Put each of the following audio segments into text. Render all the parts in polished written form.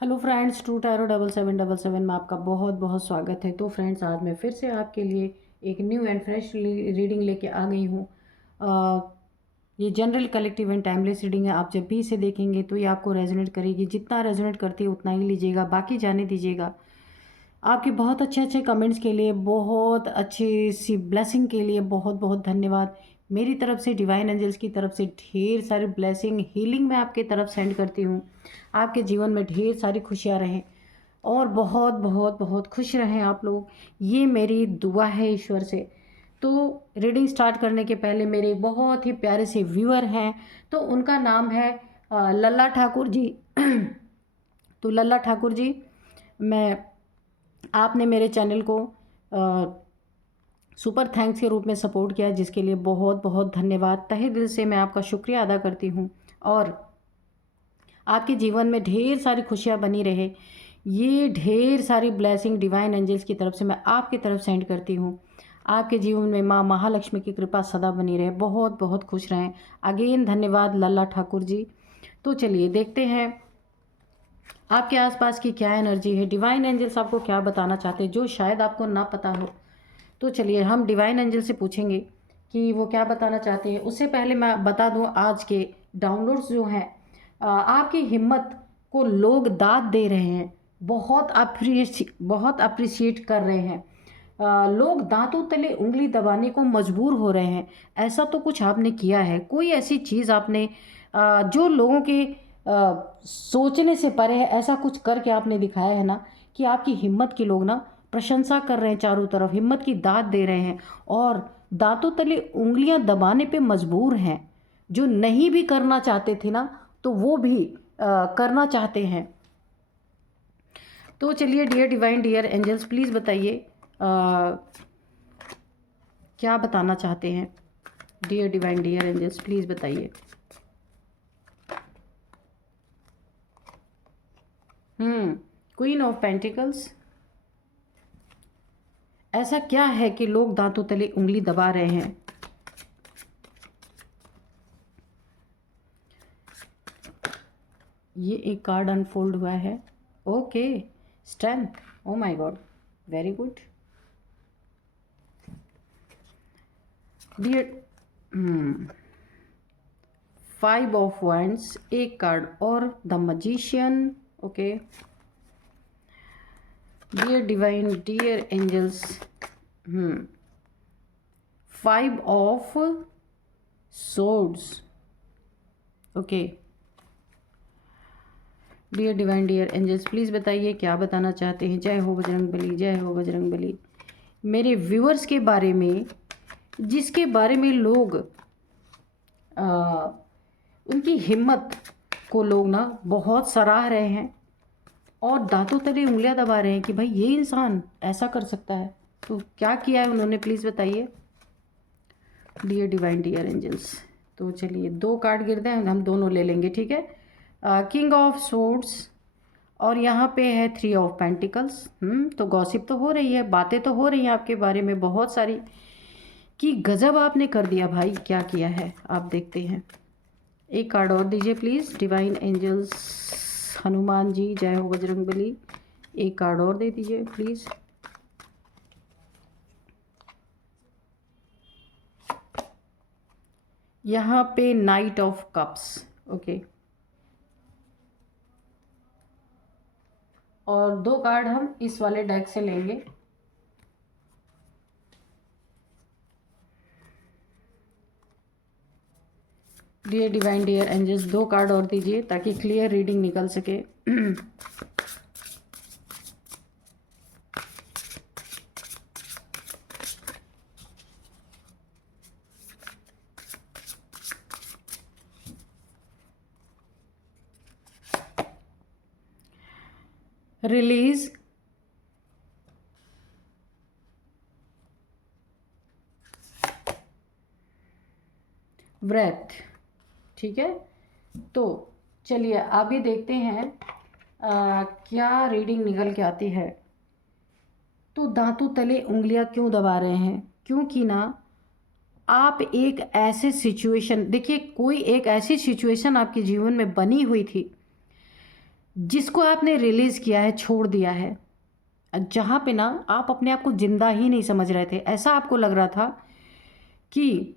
Hello friends, true tarot 7777 में आपका बहुत बहुत स्वागत है। तो फ्रेंड्स, आज मैं फिर से आपके लिए एक न्यू एंड फ्रेश रीडिंग लेके आ गई हूँ। ये general collective and timeless reading है। आप जब भी इसे देखेंगे तो ये आपको रेजोनेट करेगी। जितना रेजोनेट करती है उतना ही लीजिएगा, बाकी जाने दीजिएगा। आपके बहुत अच्छे अच्छे कमेंट्स के लिए, बहुत अच्छी सी ब्लेसिंग के लिए बहुत बहुत धन्यवाद। मेरी तरफ से, डिवाइन एंजल्स की तरफ से ढेर सारी ब्लेसिंग, हीलिंग मैं आपके तरफ सेंड करती हूँ। आपके जीवन में ढेर सारी खुशियाँ रहें और बहुत बहुत बहुत खुश रहें आप लोग। ये मेरी दुआ है ईश्वर से। तो रीडिंग स्टार्ट करने के पहले मेरे बहुत ही प्यारे से व्यूअर हैं, तो उनका नाम है लल्ला ठाकुर जी। तो लल्ला ठाकुर जी, मैं आपने मेरे चैनल को सुपर थैंक्स के रूप में सपोर्ट किया, जिसके लिए बहुत बहुत धन्यवाद। तहे दिल से मैं आपका शुक्रिया अदा करती हूँ और आपके जीवन में ढेर सारी खुशियाँ बनी रहे। ये ढेर सारी ब्लेसिंग डिवाइन एंजल्स की तरफ से मैं आपकी तरफ सेंड करती हूँ। आपके जीवन में माँ महालक्ष्मी की कृपा सदा बनी रहे, बहुत बहुत खुश रहें। अगेन धन्यवाद लल्ला ठाकुर जी। तो चलिए देखते हैं आपके आसपास की क्या एनर्जी है, डिवाइन एंजल्स आपको क्या बताना चाहते हैं जो शायद आपको ना पता हो। तो चलिए हम डिवाइन एंजल से पूछेंगे कि वो क्या बताना चाहते हैं। उससे पहले मैं बता दूं, आज के डाउनलोड्स जो हैं, आपकी हिम्मत को लोग दाद दे रहे हैं, बहुत अप्रिशिएट कर रहे हैं। लोग दांतों तले उंगली दबाने को मजबूर हो रहे हैं। ऐसा तो कुछ आपने किया है, कोई ऐसी चीज़ आपने जो लोगों के सोचने से परे है, ऐसा कुछ करके आपने दिखाया है ना, कि आपकी हिम्मत के लोग ना प्रशंसा कर रहे हैं, चारों तरफ हिम्मत की दाद दे रहे हैं और दांतों तले उंगलियां दबाने पे मजबूर हैं। जो नहीं भी करना चाहते थे ना, तो वो भी करना चाहते हैं। तो चलिए dear divine, dear angels, please बताइए क्या बताना चाहते हैं। Dear divine, dear angels, please बताइए। क्वीन ऑफ पेंटिकल्स, ऐसा क्या है कि लोग दांतों तले उंगली दबा रहे हैं। ये एक कार्ड अनफोल्ड हुआ है। Okay, strength, oh my God, very good dear. 5 of wands, एक कार्ड और the magician. Okay dear divine, dear angels, 5 of swords. Okay dear divine, dear angels, please बताइए क्या बताना चाहते हैं। जय हो बजरंग बली, जय हो बजरंग बली। मेरे व्यूअर्स के बारे में, जिसके बारे में लोग उनकी हिम्मत को लोग ना बहुत सराह रहे हैं और दांतों तले उंगलियां दबा रहे हैं कि भाई ये इंसान ऐसा कर सकता है। तो क्या किया है उन्होंने, प्लीज़ बताइए डियर डिवाइन, डियर एंजल्स। तो चलिए 2 कार्ड गिरते हैं, हम दोनों ले लेंगे, ठीक है। किंग ऑफ सोर्ड्स और यहाँ पे है 3 ऑफ पेंटिकल्स। तो गॉसिप तो हो रही है, बातें तो हो रही हैं आपके बारे में बहुत सारी, कि गजब आपने कर दिया भाई, क्या किया है आप देखते हैं। एक कार्ड और दीजिए please divine angels. Hanuman ji, जय हो बजरंग बली। एक कार्ड और दे दीजिए प्लीज़। यहाँ पे नाइट ऑफ कप्स। ओके, और 2 कार्ड हम इस वाले डेक से लेंगे। Dear divine, dear angels, 2 card और दीजिए ताकि क्लियर रीडिंग निकल सके। रिलीज, व्रत, ठीक है। तो चलिए अभी देखते हैं क्या रीडिंग निकल के आती है। तो दांतों तले उंगलियां क्यों दबा रहे हैं, क्योंकि ना आप एक ऐसे सिचुएशन, देखिए कोई एक ऐसी सिचुएशन आपके जीवन में बनी हुई थी जिसको आपने रिलीज़ किया है, छोड़ दिया है, जहाँ पे ना आप अपने आप को ज़िंदा ही नहीं समझ रहे थे। ऐसा आपको लग रहा था कि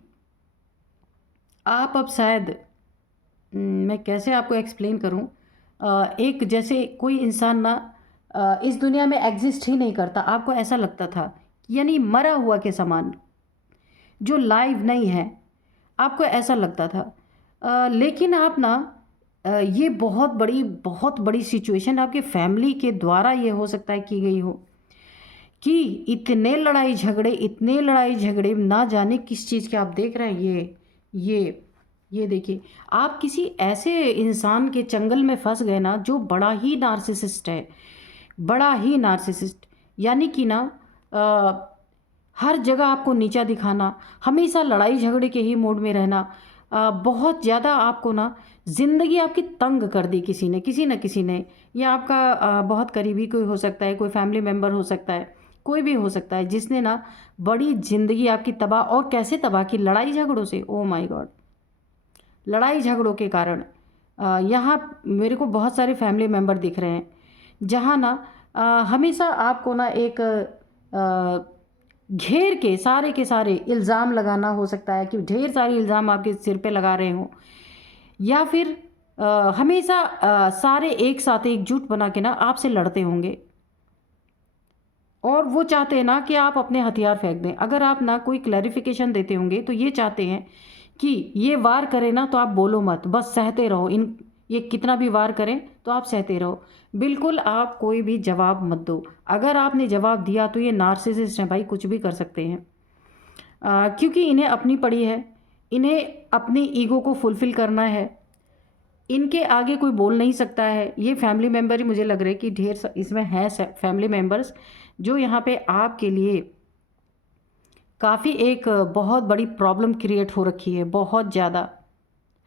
आप अब शायद मैं कैसे आपको एक्सप्लेन करूं, एक जैसे कोई इंसान ना इस दुनिया में एग्जिस्ट ही नहीं करता, आपको ऐसा लगता था, यानी मरा हुआ के समान, जो लाइव नहीं है, आपको ऐसा लगता था। लेकिन आप ना ये बहुत बड़ी सिचुएशन आपके फैमिली के द्वारा ये हो सकता है की गई हो, कि इतने लड़ाई झगड़े ना जाने किस चीज़ के आप देख रहे हैं। ये ये देखिए, आप किसी ऐसे इंसान के चंगल में फंस गए ना जो बड़ा ही नार्सिसिस्ट है, बड़ा ही नार्सिसिस्ट। यानी कि ना अ, हर जगह आपको नीचा दिखाना, हमेशा लड़ाई झगड़े के ही मूड में रहना, बहुत ज़्यादा आपको ना ज़िंदगी आपकी तंग कर दी किसी न किसी ने। या आपका बहुत करीबी कोई हो सकता है, कोई फैमिली मेम्बर हो सकता है, कोई भी हो सकता है जिसने ना बड़ी ज़िंदगी आपकी तबाह, और कैसे तबाह की, लड़ाई झगड़ों से। ओ माय गॉड, लड़ाई झगड़ों के कारण यहाँ मेरे को बहुत सारे फैमिली मेम्बर दिख रहे हैं, जहाँ ना हमेशा आपको ना एक घेर के सारे इल्ज़ाम लगाना हो सकता है, कि ढेर सारे इल्ज़ाम आपके सिर पे लगा रहे हों, या फिर हमेशा सारे एक साथ एकजुट बना के ना आपसे लड़ते होंगे, और वो चाहते हैं ना कि आप अपने हथियार फेंक दें। अगर आप ना कोई क्लैरिफिकेशन देते होंगे तो ये चाहते हैं कि ये वार करे ना तो आप बोलो मत, बस सहते रहो, इन ये कितना भी वार करें तो आप सहते रहो, बिल्कुल आप कोई भी जवाब मत दो। अगर आपने जवाब दिया तो ये नार्सिसिस्ट हैं भाई, कुछ भी कर सकते हैं। क्योंकि इन्हें अपनी पड़ी है, इन्हें अपनी ईगो को फुलफ़िल करना है, इनके आगे कोई बोल नहीं सकता है। ये फैमिली मेम्बर ही मुझे लग रहा है कि इसमें हैं फैमिली मेम्बर्स जो यहाँ पे आपके लिए काफ़ी एक बहुत बड़ी प्रॉब्लम क्रिएट हो रखी है, बहुत ज़्यादा,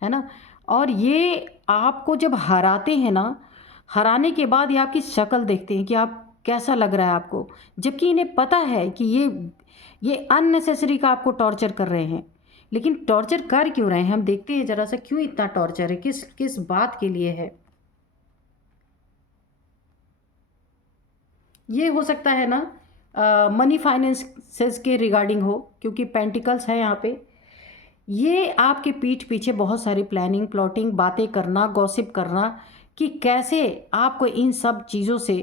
है ना। और ये आपको जब हराते हैं ना, हराने के बाद ये आपकी शक्ल देखते हैं कि आप कैसा लग रहा है आपको, जबकि इन्हें पता है कि ये अननेसेसरी का आपको टॉर्चर कर रहे हैं। लेकिन टॉर्चर कर क्यों रहे हैं, हम देखते हैं ज़रा सा, क्यों इतना टॉर्चर है, किस किस बात के लिए है। ये हो सकता है ना मनी फाइनेंसेस के रिगार्डिंग हो, क्योंकि पेंटिकल्स है यहाँ पे। ये आपके पीठ पीछे बहुत सारी प्लानिंग, प्लॉटिंग, बातें करना, गॉसिप करना, कि कैसे आपको इन सब चीज़ों से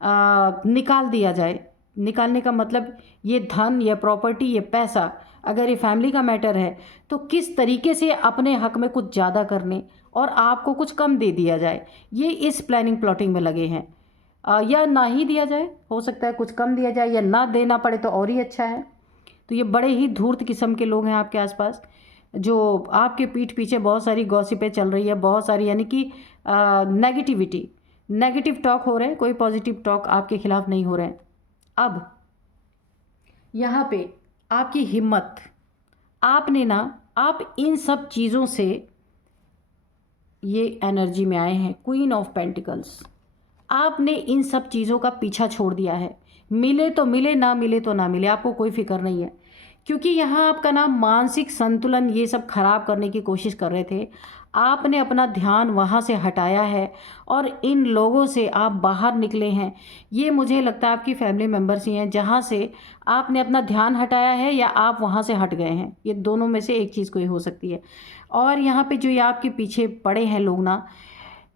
निकाल दिया जाए। निकालने का मतलब ये धन, ये प्रॉपर्टी, ये पैसा, अगर ये फैमिली का मैटर है तो किस तरीके से अपने हक में कुछ ज़्यादा करने और आपको कुछ कम दे दिया जाए, ये इस प्लानिंग प्लॉटिंग में लगे हैं। या ना ही दिया जाए, हो सकता है कुछ कम दिया जाए, या ना देना पड़े तो और ही अच्छा है। तो ये बड़े ही धूर्त किस्म के लोग हैं आपके आसपास, जो आपके पीठ पीछे बहुत सारी गॉसिपें चल रही है, बहुत सारी, यानी कि नेगेटिविटी, नेगेटिव टॉक हो रहे हैं, कोई पॉजिटिव टॉक आपके खिलाफ नहीं हो रहे हैं। अब यहाँ पे आपकी हिम्मत, आपने ना, आप इन सब चीज़ों से ये एनर्जी में आए हैं, क्वीन ऑफ पेंटिकल्स, आपने इन सब चीज़ों का पीछा छोड़ दिया है। मिले तो मिले, ना मिले तो ना मिले, आपको कोई फिक्र नहीं है, क्योंकि यहाँ आपका ना मानसिक संतुलन ये सब खराब करने की कोशिश कर रहे थे। आपने अपना ध्यान वहाँ से हटाया है और इन लोगों से आप बाहर निकले हैं। ये मुझे लगता है आपकी फैमिली मेम्बर्स ही हैं, जहाँ से आपने अपना ध्यान हटाया है या आप वहाँ से हट गए हैं, ये दोनों में से एक चीज़ कोई हो सकती है। और यहाँ पे जो ये आपके पीछे पड़े हैं लोग ना,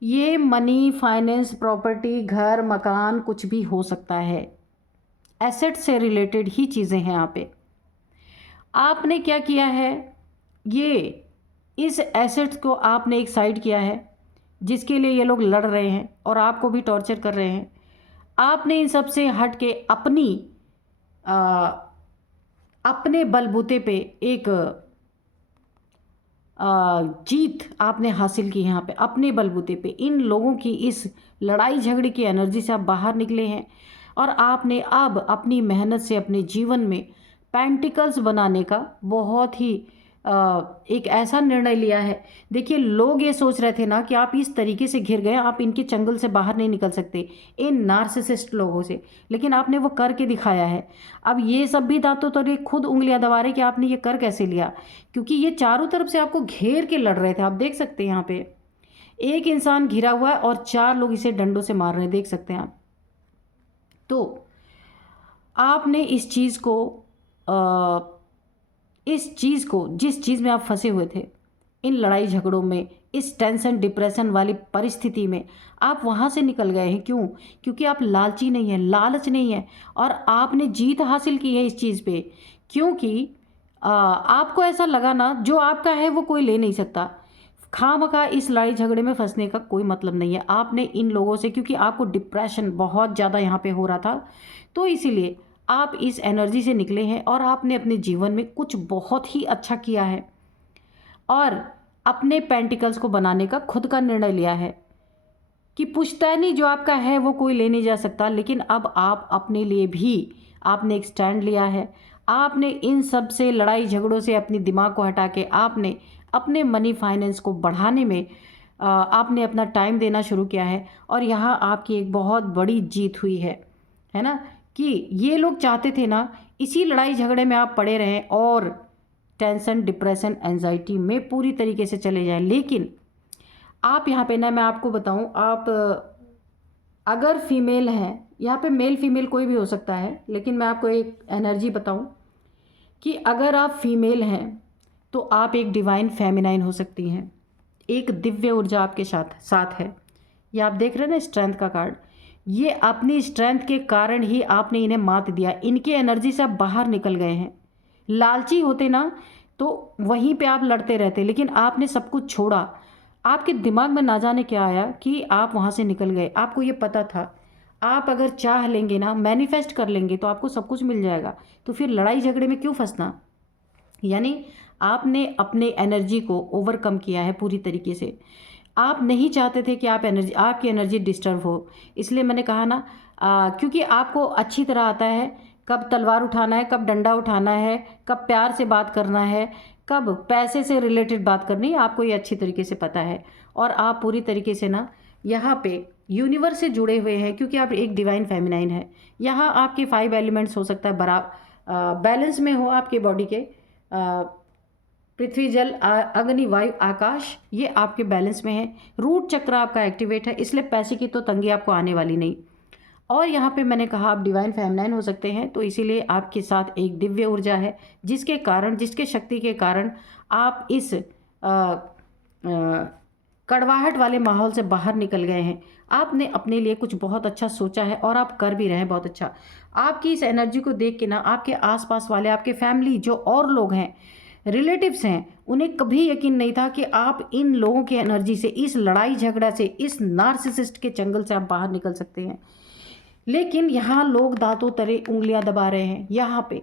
ये मनी, फाइनेंस, प्रॉपर्टी, घर, मकान, कुछ भी हो सकता है, एसेट से रिलेटेड ही चीज़ें हैं यहाँ पे। आपने क्या किया है, ये इस एसेट्स को आपने एक साइड किया है, जिसके लिए ये लोग लड़ रहे हैं और आपको भी टॉर्चर कर रहे हैं। आपने इन सब से हट के आ, अपने बलबूते पे एक जीत आपने हासिल की यहाँ पे, अपने बलबूते पे। इन लोगों की इस लड़ाई झगड़े की एनर्जी से आप बाहर निकले हैं और आपने अब अपनी मेहनत से अपने जीवन में पेंटिकल्स बनाने का बहुत ही एक ऐसा निर्णय लिया है। देखिए, लोग ये सोच रहे थे ना कि आप इस तरीके से घिर गए, आप इनके चंगुल से बाहर नहीं निकल सकते इन नार्सिसिस्ट लोगों से, लेकिन आपने वो करके दिखाया है। अब ये सब भी दांतों तो ये खुद उंगलियां दबा रहे कि आपने ये कर कैसे लिया, क्योंकि ये चारों तरफ से आपको घेर के लड़ रहे थे। आप देख सकते हैं यहाँ पे एक इंसान घिरा हुआ है और 4 लोग इसे डंडों से मार रहे हैं, देख सकते हैं आप। तो आपने इस चीज़ को जिस चीज़ में आप फंसे हुए थे, इन लड़ाई झगड़ों में, इस टेंशन डिप्रेशन वाली परिस्थिति में, आप वहाँ से निकल गए हैं। क्यों? क्योंकि आप लालची नहीं हैं, लालच नहीं है, और आपने जीत हासिल की है इस चीज़ पे। क्योंकि आपको ऐसा लगा ना, जो आपका है वो कोई ले नहीं सकता। खामखा इस लड़ाई झगड़े में फंसने का कोई मतलब नहीं है। आपने इन लोगों से, क्योंकि आपको डिप्रेशन बहुत ज़्यादा यहाँ पे हो रहा था, तो इसीलिए आप इस एनर्जी से निकले हैं और आपने अपने जीवन में कुछ बहुत ही अच्छा किया है और अपने पेंटिकल्स को बनाने का खुद का निर्णय लिया है कि पुश्तैनी जो आपका है वो कोई ले नहीं जा सकता। लेकिन अब आप अपने लिए भी आपने एक स्टैंड लिया है। आपने इन सब से, लड़ाई झगड़ों से अपनी दिमाग को हटा के आपने अपने मनी फाइनेंस को बढ़ाने में आपने अपना टाइम देना शुरू किया है। और यहाँ आपकी एक बहुत बड़ी जीत हुई है ना, कि ये लोग चाहते थे ना, इसी लड़ाई झगड़े में आप पड़े रहें और टेंशन डिप्रेशन एंजाइटी में पूरी तरीके से चले जाएं। लेकिन आप यहाँ पे ना, मैं आपको बताऊँ, आप अगर फीमेल हैं, यहाँ पे मेल फीमेल कोई भी हो सकता है, लेकिन मैं आपको एक एनर्जी बताऊँ कि अगर आप फीमेल हैं तो आप एक डिवाइन फेमिनाइन हो सकती हैं। एक दिव्य ऊर्जा आपके साथ है। ये आप देख रहे हैं ना, स्ट्रेंथ का कार्ड, ये अपनी स्ट्रेंथ के कारण ही आपने इन्हें मात दिया। इनकी एनर्जी से आप बाहर निकल गए हैं। लालची होते ना तो वहीं पे आप लड़ते रहते, लेकिन आपने सब कुछ छोड़ा। आपके दिमाग में ना जाने क्या आया कि आप वहाँ से निकल गए। आपको ये पता था, आप अगर चाह लेंगे ना, मैनिफेस्ट कर लेंगे, तो आपको सब कुछ मिल जाएगा। तो फिर लड़ाई झगड़े में क्यों फंसना। यानी आपने अपने एनर्जी को ओवरकम किया है पूरी तरीके से। आप नहीं चाहते थे कि आपकी एनर्जी डिस्टर्ब हो। इसलिए मैंने कहा ना, क्योंकि आपको अच्छी तरह आता है कब तलवार उठाना है, कब डंडा उठाना है, कब प्यार से बात करना है, कब पैसे से रिलेटेड बात करनी है, आपको ये अच्छी तरीके से पता है। और आप पूरी तरीके से ना यहाँ पे यूनिवर्स से जुड़े हुए हैं, क्योंकि आप एक डिवाइन फेमिनाइन है। यहाँ आपके 5 एलिमेंट्स हो सकता है बैलेंस में हो आपके बॉडी के। पृथ्वी जल अग्नि वायु आकाश, ये आपके बैलेंस में है। रूट चक्र आपका एक्टिवेट है, इसलिए पैसे की तो तंगी आपको आने वाली नहीं। और यहाँ पे मैंने कहा आप डिवाइन फेमिनाइन हो सकते हैं, तो इसीलिए आपके साथ एक दिव्य ऊर्जा है, जिसके शक्ति के कारण आप इस कड़वाहट वाले माहौल से बाहर निकल गए हैं। आपने अपने लिए कुछ बहुत अच्छा सोचा है और आप कर भी रहे हैं बहुत अच्छा। आपकी इस एनर्जी को देख के ना, आपके आसपास वाले, आपके फैमिली जो और लोग हैं, रिलेटिव्स हैं, उन्हें कभी यकीन नहीं था कि आप इन लोगों की एनर्जी से, इस लड़ाई झगड़ा से, इस नार्सिसिस्ट के चंगल से आप बाहर निकल सकते हैं। लेकिन यहाँ लोग दांतों तले उंगलियां दबा रहे हैं। यहाँ पे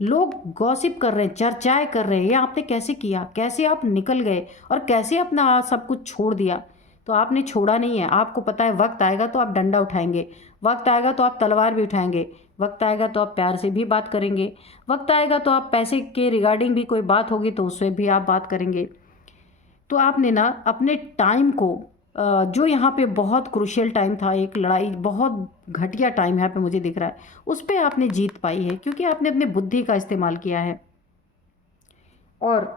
लोग गॉसिप कर रहे हैं, चर्चाएं कर रहे हैं, ये आपने कैसे किया, कैसे आप निकल गए और कैसे अपना सब कुछ छोड़ दिया। तो आपने छोड़ा नहीं है। आपको पता है वक्त आएगा तो आप डंडा उठाएंगे, वक्त आएगा तो आप तलवार भी उठाएंगे, वक्त आएगा तो आप प्यार से भी बात करेंगे, वक्त आएगा तो आप पैसे के रिगार्डिंग भी कोई बात होगी तो उससे भी आप बात करेंगे। तो आपने ना अपने टाइम को, जो यहाँ पे बहुत क्रूशियल टाइम था, एक लड़ाई, बहुत घटिया टाइम यहाँ पे मुझे दिख रहा है, उस पर आपने जीत पाई है, क्योंकि आपने अपने बुद्धि का इस्तेमाल किया है। और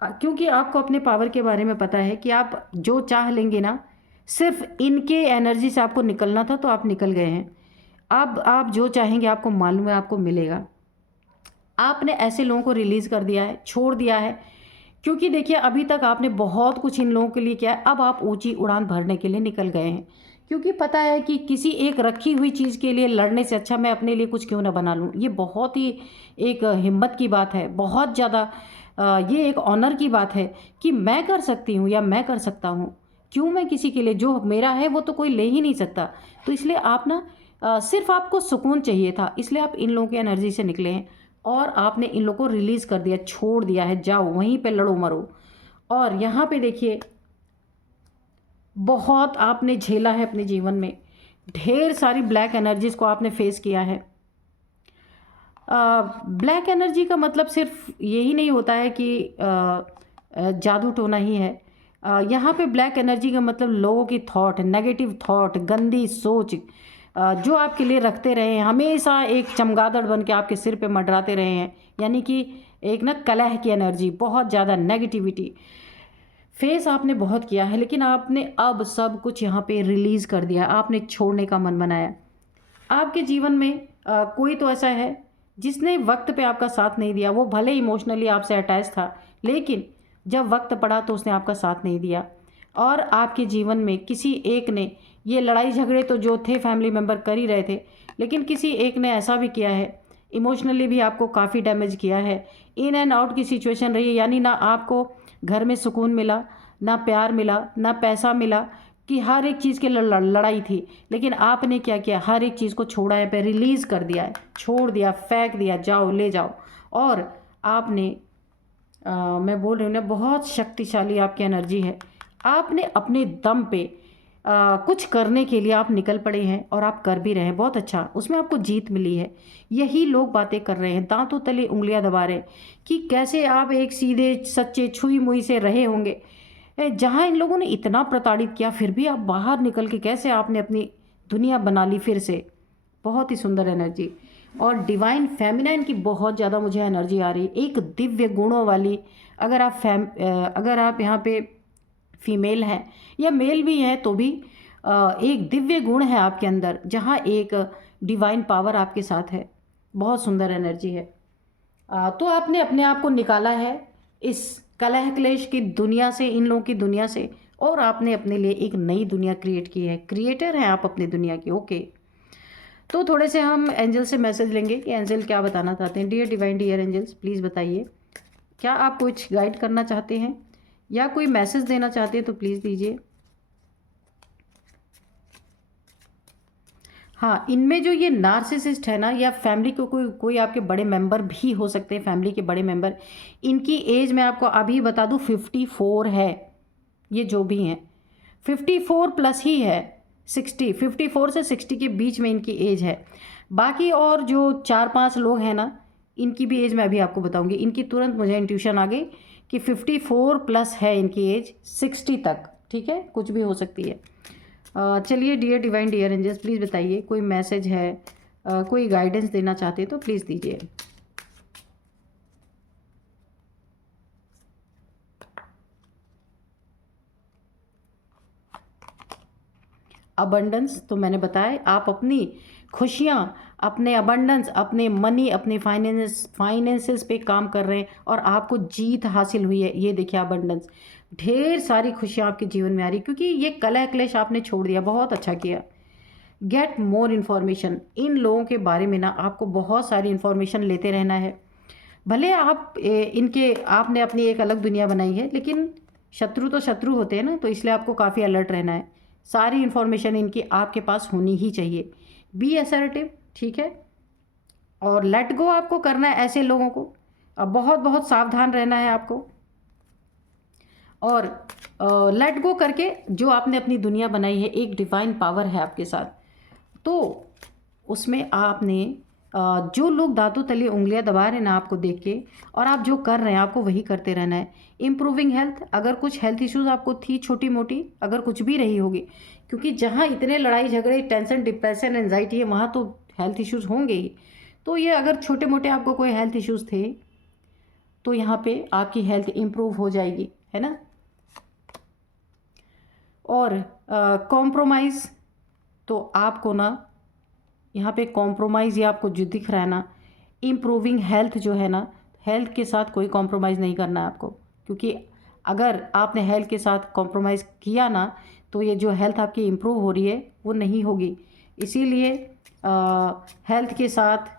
क्योंकि आपको अपने पावर के बारे में पता है कि आप जो चाह लेंगे ना, सिर्फ इनके एनर्जी से आपको निकलना था तो आप निकल गए हैं। अब आप जो चाहेंगे आपको मालूम है आपको मिलेगा। आपने ऐसे लोगों को रिलीज़ कर दिया है, छोड़ दिया है, क्योंकि देखिए अभी तक आपने बहुत कुछ इन लोगों के लिए किया है। अब आप ऊंची उड़ान भरने के लिए निकल गए हैं, क्योंकि पता है कि किसी एक रखी हुई चीज़ के लिए लड़ने से अच्छा मैं अपने लिए कुछ क्यों ना बना लूँ। ये बहुत ही एक हिम्मत की बात है, बहुत ज़्यादा ये एक ऑनर की बात है कि मैं कर सकती हूँ या मैं कर सकता हूँ। क्यों मैं किसी के लिए, जो मेरा है वो तो कोई ले ही नहीं सकता। तो इसलिए आप ना सिर्फ आपको सुकून चाहिए था, इसलिए आप इन लोगों की एनर्जी से निकले हैं और आपने इन लोगों को रिलीज़ कर दिया, छोड़ दिया है। जाओ वहीं पे लड़ो मरो। और यहाँ पे देखिए बहुत आपने झेला है अपने जीवन में, ढेर सारी ब्लैक एनर्जीज को आपने फेस किया है। ब्लैक एनर्जी का मतलब सिर्फ यही नहीं होता है कि जादू टोना ही है। यहाँ पे ब्लैक एनर्जी का मतलब लोगों की थॉट, नेगेटिव थॉट, गंदी सोच जो आपके लिए रखते रहे हैं, हमेशा एक चमगादड़ बन के आपके सिर पे मंडराते रहे हैं, यानी कि एक ना कलह की एनर्जी, बहुत ज़्यादा नेगेटिविटी। फेस आपने बहुत किया है, लेकिन आपने अब सब कुछ यहाँ पे रिलीज़ कर दिया, आपने छोड़ने का मन बनाया। आपके जीवन में कोई तो ऐसा है जिसने वक्त पे आपका साथ नहीं दिया। वो भले इमोशनली आपसे अटैच था, लेकिन जब वक्त पड़ा तो उसने आपका साथ नहीं दिया। और आपके जीवन में किसी एक ने, ये लड़ाई झगड़े तो जो थे फैमिली मेम्बर कर ही रहे थे, लेकिन किसी एक ने ऐसा भी किया है, इमोशनली भी आपको काफ़ी डैमेज किया है। इन एंड आउट की सिचुएशन रही है, यानी ना आपको घर में सुकून मिला, ना प्यार मिला, ना पैसा मिला, कि हर एक चीज़ की लड़ाई थी। लेकिन आपने क्या किया, हर एक चीज़ को छोड़ा है, पे रिलीज़ कर दिया है, छोड़ दिया, फेंक दिया, जाओ ले जाओ। और आपने मैं बोल रही हूँ ना, बहुत शक्तिशाली आपकी एनर्जी है। आपने अपने दम पे कुछ करने के लिए आप निकल पड़े हैं और आप कर भी रहे हैं, बहुत अच्छा, उसमें आपको जीत मिली है। यही लोग बातें कर रहे हैं, दांतों तले उंगलियां दबा रहे हैं कि कैसे आप एक सीधे सच्चे छुई मुई से रहे होंगे, जहाँ इन लोगों ने इतना प्रताड़ित किया, फिर भी आप बाहर निकल के कैसे आपने अपनी दुनिया बना ली फिर से। बहुत ही सुंदर एनर्जी। और डिवाइन फेमिनाइन की बहुत ज़्यादा मुझे एनर्जी आ रही है, एक दिव्य गुणों वाली। अगर आप यहाँ पे फीमेल हैं या मेल भी हैं तो भी एक दिव्य गुण है आपके अंदर, जहाँ एक डिवाइन पावर आपके साथ है। बहुत सुंदर एनर्जी है। तो आपने अपने आप को निकाला है इस कलह क्लेश की दुनिया से, इन लोगों की दुनिया से, और आपने अपने लिए एक नई दुनिया क्रिएट की है। क्रिएटर हैं आप अपनी दुनिया की। ओके, तो थोड़े से हम एंजल से मैसेज लेंगे कि एंजल क्या बताना चाहते हैं। Dear divine, dear angels, please बताइए, क्या आप कुछ गाइड करना चाहते हैं या कोई मैसेज देना चाहते हैं तो प्लीज़ दीजिए। हाँ, इनमें जो ये नार्सिसिस्ट है ना, या फैमिली को कोई आपके बड़े मेंबर भी हो सकते हैं, फैमिली के बड़े मेंबर। इनकी एज मैं आपको अभी बता दूं 54 है। ये जो भी हैं 54 प्लस ही है, 60, 54 से 60 के बीच में इनकी एज है। बाकी और जो 4-5 लोग हैं ना, इनकी भी एज मैं अभी आपको बताऊंगी। इनकी तुरंत मुझे इंट्यूशन आ गई कि 54 प्लस है इनकी एज, 60 तक, ठीक है, कुछ भी हो सकती है। चलिए dear divine, dear angels, please बताइए, कोई मैसेज है, कोई गाइडेंस देना चाहते हैं तो प्लीज़ दीजिए। अबंडेंस तो मैंने बताया, आप अपनी खुशियाँ, अपने अबंडेंस, अपने मनी, अपने फाइनेंसेस पे काम कर रहे हैं और आपको जीत हासिल हुई है। ये देखिए अबंडेंस, ढेर सारी खुशियाँ आपके जीवन में आ रही, क्योंकि ये कलह क्लेश आपने छोड़ दिया। बहुत अच्छा किया। गेट मोर इन्फॉर्मेशन, इन लोगों के बारे में ना आपको बहुत सारी इन्फॉर्मेशन लेते रहना है। भले आप इनके, आपने अपनी एक अलग दुनिया बनाई है, लेकिन शत्रु तो शत्रु होते हैं ना, तो इसलिए आपको काफ़ी अलर्ट रहना है। सारी इन्फॉर्मेशन इनकी आपके पास होनी ही चाहिए। बी असर्टिव, ठीक है, और लेट गो आपको करना है ऐसे लोगों को। अब बहुत बहुत सावधान रहना है आपको, और लेट गो करके जो आपने अपनी दुनिया बनाई है, एक डिवाइन पावर है आपके साथ, तो उसमें आपने जो लोग दांतों तले उंगलियां दबा रहे हैं ना आपको देख के, और आप जो कर रहे हैं आपको वही करते रहना है। इम्प्रूविंग हेल्थ, अगर कुछ हेल्थ इश्यूज आपको थी छोटी मोटी, अगर कुछ भी रही होगी, क्योंकि जहाँ इतने लड़ाई झगड़े, टेंशन, डिप्रेशन, एंजाइटी है, वहाँ तो हेल्थ इश्यूज होंगे ही। तो ये अगर छोटे मोटे आपको कोई हेल्थ इश्यूज थे तो यहाँ पे आपकी हेल्थ इम्प्रूव हो जाएगी, है ना। और कॉम्प्रोमाइज़, तो आपको ना यहाँ पे कॉम्प्रोमाइज़, ये आपको जो दिख रहा है ना, इम्प्रूविंग हेल्थ जो है ना, हेल्थ के साथ कोई कॉम्प्रोमाइज़ नहीं करना है आपको, क्योंकि अगर आपने हेल्थ के साथ कॉम्प्रोमाइज़ किया ना, तो ये जो हेल्थ आपकी इम्प्रूव हो रही है वो नहीं होगी। इसीलिए हेल्थ के साथ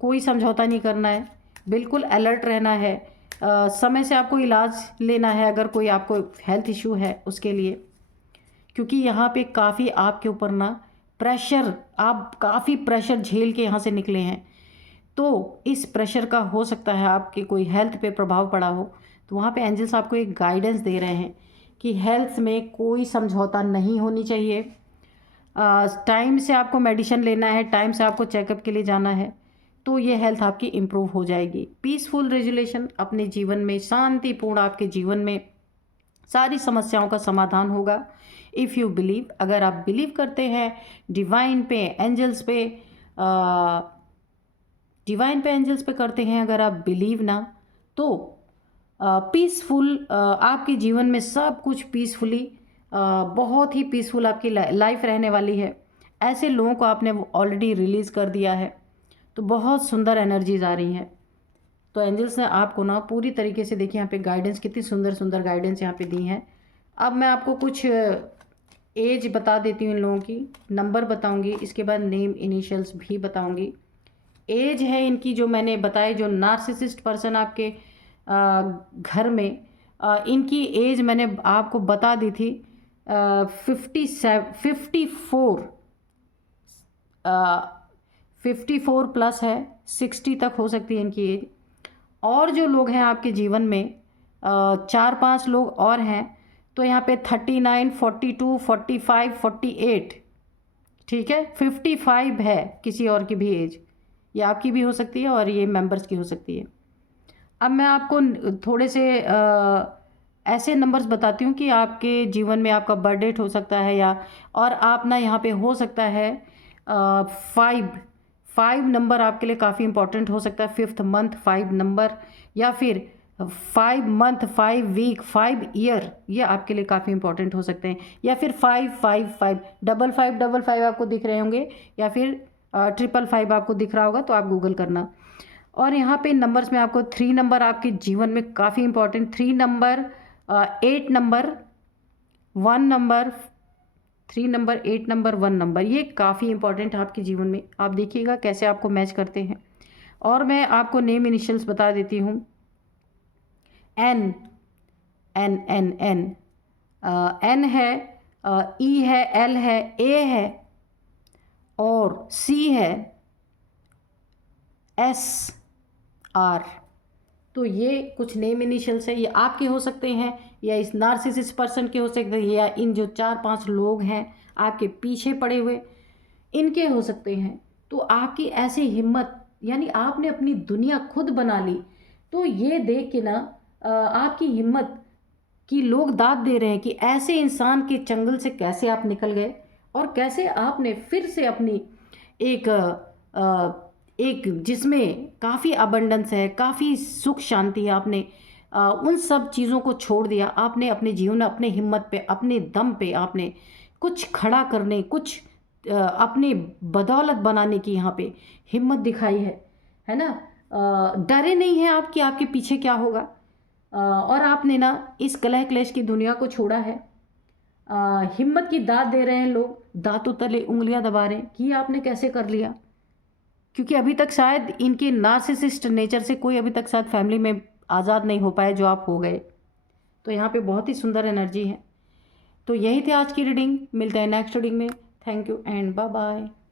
कोई समझौता नहीं करना है, बिल्कुल अलर्ट रहना है। समय से आपको इलाज लेना है अगर कोई आपको हेल्थ इशू है उसके लिए, क्योंकि यहाँ पे काफ़ी आपके ऊपर ना प्रेशर, आप काफ़ी प्रेशर झेल के यहाँ से निकले हैं। तो इस प्रेशर का हो सकता है आपके कोई हेल्थ पे प्रभाव पड़ा हो, तो वहाँ पे एंजल्स आपको एक गाइडेंस दे रहे हैं कि हेल्थ में कोई समझौता नहीं होनी चाहिए। टाइम से आपको मेडिसिन लेना है, टाइम से आपको चेकअप के लिए जाना है, तो ये हेल्थ आपकी इम्प्रूव हो जाएगी। पीसफुल रेजुलेशन, अपने जीवन में शांतिपूर्ण, आपके जीवन में सारी समस्याओं का समाधान होगा। इफ़ यू बिलीव, अगर आप बिलीव करते हैं डिवाइन पे, एंजल्स पे, डिवाइन पे, एंजल्स पे करते हैं अगर आप बिलीव ना, तो पीसफुल, आपके जीवन में सब कुछ पीसफुली, बहुत ही पीसफुल आपकी लाइफ रहने वाली है। ऐसे लोगों को आपने ऑलरेडी रिलीज़ कर दिया है, तो बहुत सुंदर एनर्जीज आ रही हैं। तो एंजल्स ने आपको ना पूरी तरीके से, देखिए यहाँ पे गाइडेंस, कितनी सुंदर सुंदर गाइडेंस यहाँ पे दी हैं। अब मैं आपको कुछ एज बता देती हूँ इन लोगों की, नंबर बताऊँगी, इसके बाद नेम इनिशियल्स भी बताऊँगी। एज है इनकी जो मैंने बताई, जो नार्सिसिस्ट पर्सन आपके घर में, इनकी एज मैंने आपको बता दी थी 54 प्लस है, 60 तक हो सकती है इनकी एज। और जो लोग हैं आपके जीवन में, 4-5 लोग और हैं, तो यहाँ पे 39, 42, 45, 48, ठीक है, 55 है किसी और की भी एज, ये आपकी भी हो सकती है और ये मेंबर्स की हो सकती है। अब मैं आपको थोड़े से ऐसे नंबर्स बताती हूँ कि आपके जीवन में आपका बर्थ डेट हो सकता है, या और आप ना यहाँ पे हो सकता है 5 नंबर आपके लिए काफ़ी इंपॉर्टेंट हो सकता है। 5th मंथ 5 नंबर, या फिर 5 मंथ 5 वीक 5 ईयर, ये आपके लिए काफ़ी इंपॉर्टेंट हो सकते हैं। या फिर 555 5555 आपको दिख रहे होंगे, या फिर 555 आपको दिख रहा होगा, तो आप गूगल करना। और यहाँ पे नंबर्स में आपको 3 नंबर आपके जीवन में काफ़ी important, 3 number, 8 number, 1 number, 3 number, 8 number, 1 number, ये काफ़ी इंपॉर्टेंट है आपके जीवन में। आप देखिएगा कैसे आपको मैच करते हैं। और मैं आपको नेम इनिशियल्स बता देती हूँ। N, N N N N है, ई है, एल है, ए है, और सी है, एस, आर। तो ये कुछ नेम इनिशियल्स है, ये आपके हो सकते हैं, या इस नार्सिसिस्ट पर्सन के हो सकते हैं, या इन जो 4-5 लोग हैं आपके पीछे पड़े हुए, इनके हो सकते हैं। तो आपकी ऐसी हिम्मत, यानी आपने अपनी दुनिया खुद बना ली। तो ये देख के ना आपकी हिम्मत कि लोग दाद दे रहे हैं कि ऐसे इंसान के चंगुल से कैसे आप निकल गए, और कैसे आपने फिर से अपनी एक एक जिसमें काफ़ी अबंडेंस है, काफ़ी सुख शांति है, आपने उन सब चीज़ों को छोड़ दिया। आपने अपने जीवन में अपने हिम्मत पे, अपने दम पे आपने कुछ खड़ा करने, कुछ अपनी बदौलत बनाने की यहाँ पे हिम्मत दिखाई है ना। डरे नहीं हैं आप कि आपके पीछे क्या होगा। और आपने ना इस कलह क्लेश की दुनिया को छोड़ा है। हिम्मत की दाद दे रहे हैं लोग, दांतों तले उंगलियां दबा रहे हैं कि आपने कैसे कर लिया, क्योंकि अभी तक शायद इनके नार्सिसिस्ट नेचर से कोई अभी तक शायद फैमिली में आज़ाद नहीं हो पाए जो आप हो गए। तो यहाँ पे बहुत ही सुंदर एनर्जी है। तो यही थी आज की रीडिंग, मिलते हैं नेक्स्ट रीडिंग में। Thank you and bye bye.